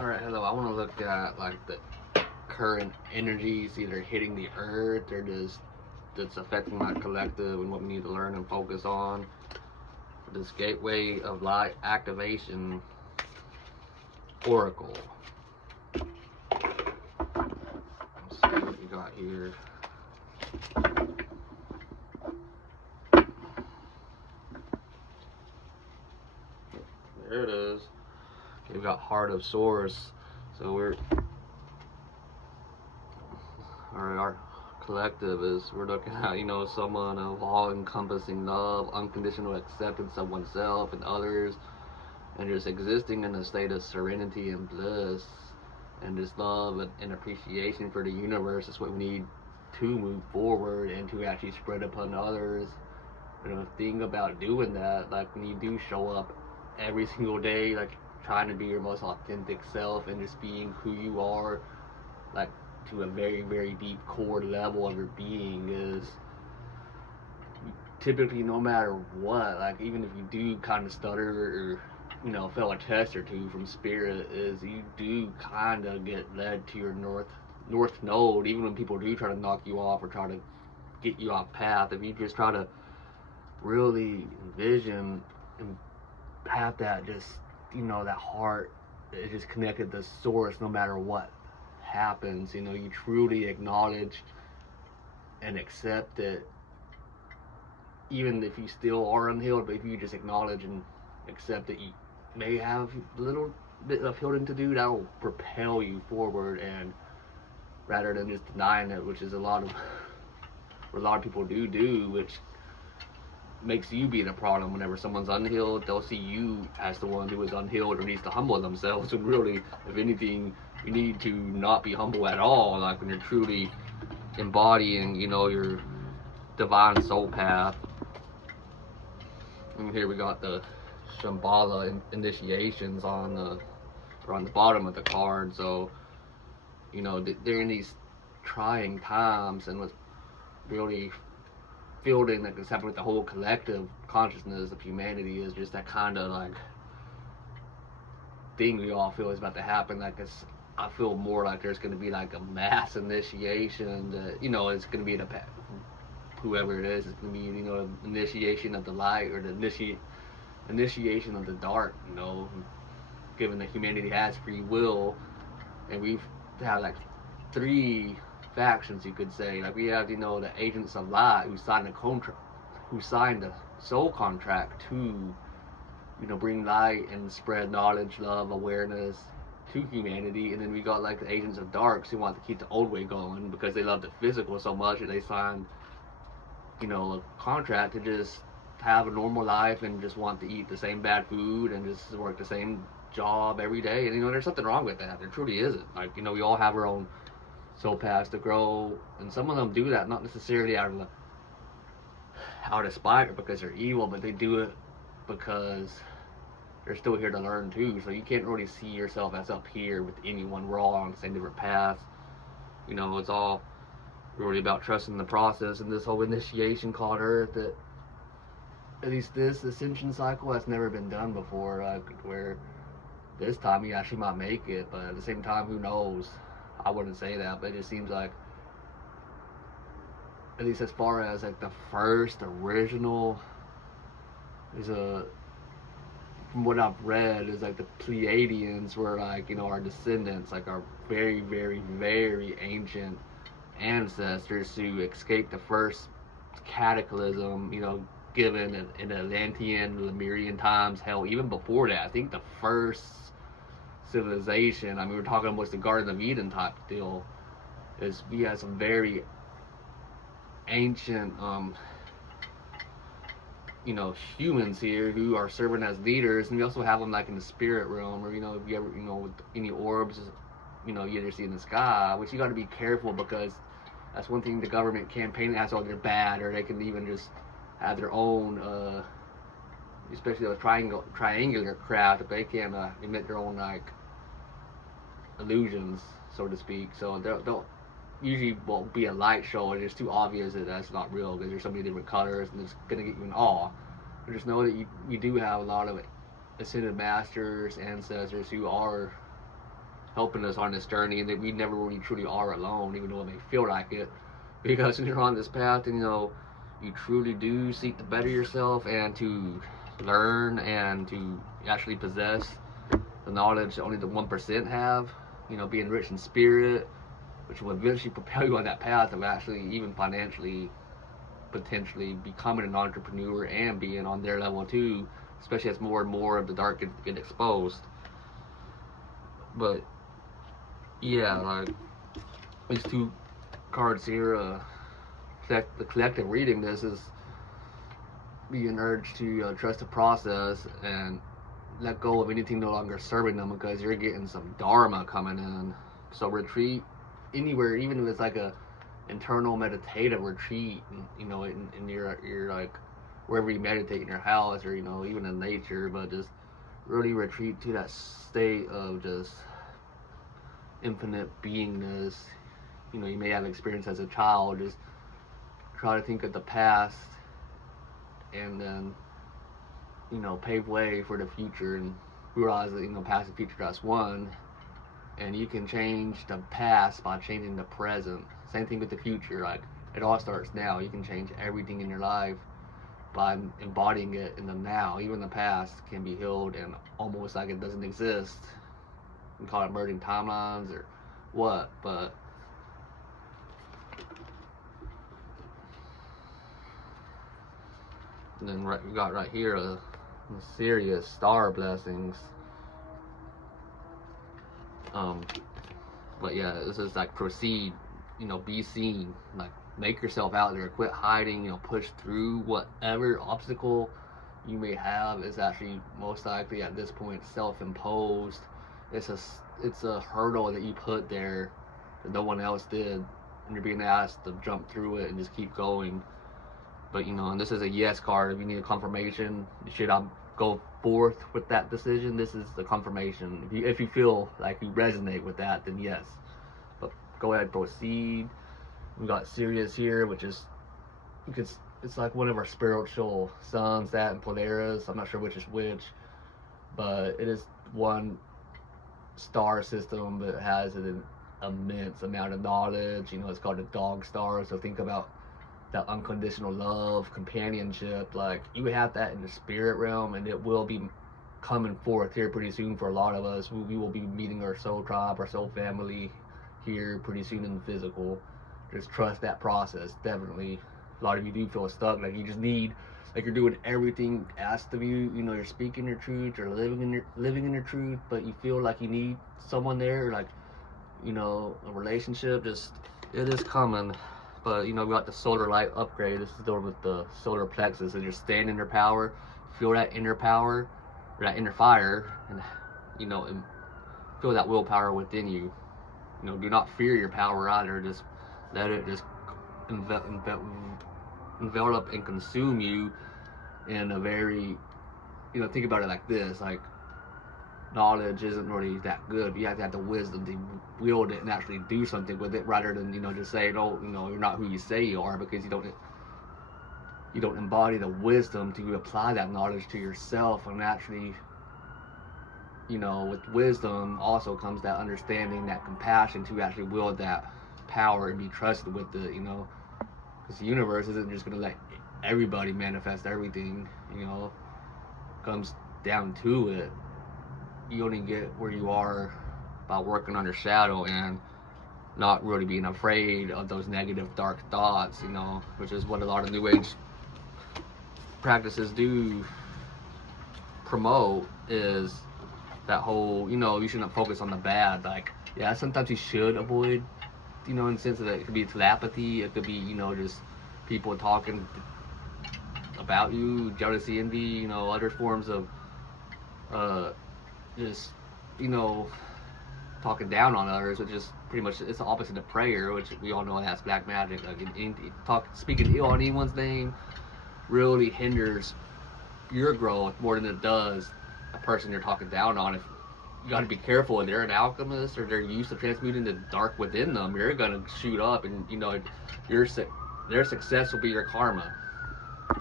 Alright, hello. I want to look at like the current energies either hitting the earth or just that's affecting my collective and what we need to learn and focus on. This gateway of light activation oracle. Let's see what we got here. There it is. We've got Heart of Source. So our collective is we're looking at, someone of all encompassing love, unconditional acceptance of oneself and others, and just existing in a state of serenity and bliss, and just love and appreciation for the universe is what we need to move forward and to actually spread upon others. The thing about doing that, like when you do show up every single day, like trying to be your most authentic self and just being who you are, like to a very, very deep core level of your being, is typically no matter what, like even if you do kind of stutter or fail a test or two from spirit, is you do kind of get led to your north node, even when people do try to knock you off or try to get you off path. If you just try to really envision and have that just that heart is just connected to source no matter what happens, you truly acknowledge and accept it, even if you still are unhealed. But if you just acknowledge and accept that you may have a little bit of healing to do, that will propel you forward, and rather than just denying it, which is what a lot of people do, which makes you be the problem. Whenever someone's unhealed, they'll see you as the one who is unhealed or needs to humble themselves. And really, if anything, you need to not be humble at all. Like when you're truly embodying, your divine soul path. And here we got the Shambhala initiations on the bottom of the card. So, during these trying times, and what's really fielding like this happened with the whole collective consciousness of humanity, is just that kind of like thing we all feel is about to happen. Like I feel more like there's going to be like a mass initiation that it's going to be whoever it is, it's going to be initiation of the light or the initiation of the dark. Given that humanity has free will, and we've had like three factions, you could say. Like we have the agents of light who signed a soul contract to bring light and spread knowledge, love, awareness to humanity. And then we got like the agents of darks who want to keep the old way going because they love the physical so much that they signed a contract to just have a normal life and just want to eat the same bad food and just work the same job every day. And there's something wrong with that. There truly isn't. Like we all have our own soul paths to grow, and some of them do that not necessarily out of spite or because they're evil, but they do it because they're still here to learn too. So you can't really see yourself as up here with anyone. We're all on the same different paths. It's all really about trusting the process, and this whole initiation called Earth, that at least this ascension cycle has never been done before, like where this time you actually might make it, but at the same time, who knows? I wouldn't say that, but it just seems like, at least as far as like the first original, from what I've read, is like the Pleiadians were like our descendants, like our very, very, very ancient ancestors who escaped the first cataclysm, given in Atlantean, Lemurian times. Hell, even before that, I think the first civilization, I mean, we're talking almost the Garden of Eden type deal, is we had some very ancient humans here who are serving as leaders, and we also have them like in the spirit realm, or if you ever with any orbs, you either see in the sky, which you got to be careful, because that's one thing the government can't paint as though they're bad, or they can even just have their own especially those triangular craft, if they can emit their own like illusions, so to speak. So they'll usually won't be a light show, and it's too obvious that that's not real because there's so many different colors, and it's gonna get you in awe. But just know that you do have a lot of ascended masters, ancestors who are helping us on this journey, and that we never really truly are alone, even though it may feel like it. Because when you're on this path, and you truly do seek to better yourself and to learn and to actually possess the knowledge that only the 1% have, being rich in spirit, which will eventually propel you on that path of actually even financially potentially becoming an entrepreneur and being on their level too, especially as more and more of the dark get exposed. But yeah, like these two cards here, the collective reading this is being urged to trust the process and let go of anything no longer serving them, because you're getting some dharma coming in. So retreat anywhere, even if it's like a internal meditative retreat, in your like wherever you meditate, in your house or even in nature, but just really retreat to that state of just infinite beingness. You may have experience as a child. Just try to think of the past and then pave way for the future, and realize that past and future as one, and you can change the past by changing the present. Same thing with the future. Like, it all starts now. You can change everything in your life by embodying it in the now. Even the past can be healed and almost like it doesn't exist. You can call it merging timelines or what, but and then we got right here a serious star blessings. But yeah, this is like proceed, be seen, like make yourself out there, quit hiding, push through whatever obstacle you may have is actually most likely at this point self-imposed. It's a hurdle that you put there that no one else did, and you're being asked to jump through it and just keep going. But and this is a yes card. If you need a confirmation, should I go forth with that decision? This is the confirmation. If you feel like you resonate with that, then yes. But go ahead, proceed. We got Sirius here, which is it's like one of our spiritual suns, that and Polaris. I'm not sure which is which, but it is one star system that has an immense amount of knowledge. It's called a dog star. So think about that unconditional love, companionship. Like, you have that in the spirit realm, and it will be coming forth here pretty soon for a lot of us. We will be meeting our soul tribe, our soul family here pretty soon in the physical. Just trust that process, definitely. A lot of you do feel stuck, like you just need, like you're doing everything asked of you. You're speaking your truth or living in your truth, but you feel like you need someone there, like a relationship. Just, it is coming. But we got the solar light upgrade. This is the one with the solar plexus, and you're staying in your power. Feel that inner power, or that inner fire, and and feel that willpower within you. Do not fear your power either. Just let it just envelop and consume you in a very, think about it like this, like knowledge isn't really that good. You have to have the wisdom to wield it and actually do something with it, rather than just say, no, you're not who you say you are, because you don't embody the wisdom to apply that knowledge to yourself. And actually, with wisdom also comes that understanding, that compassion to actually wield that power and be trusted with it. Because the universe isn't just going to let everybody manifest everything. Comes down to it, you only get where you are by working on your shadow and not really being afraid of those negative dark thoughts, which is what a lot of new age practices do promote, is that whole, you shouldn't focus on the bad. Like, yeah, sometimes you should avoid, in the sense that it could be telepathy, it could be, just people talking about you, jealousy, envy, other forms of just talking down on others, which is pretty much, it's the opposite of prayer, which we all know that's black magic. Like, speaking ill on anyone's name really hinders your growth more than it does a person you're talking down on. If you got to be careful, if they're an alchemist or they're used to transmuting the dark within them, you're gonna shoot up, and their success will be your karma.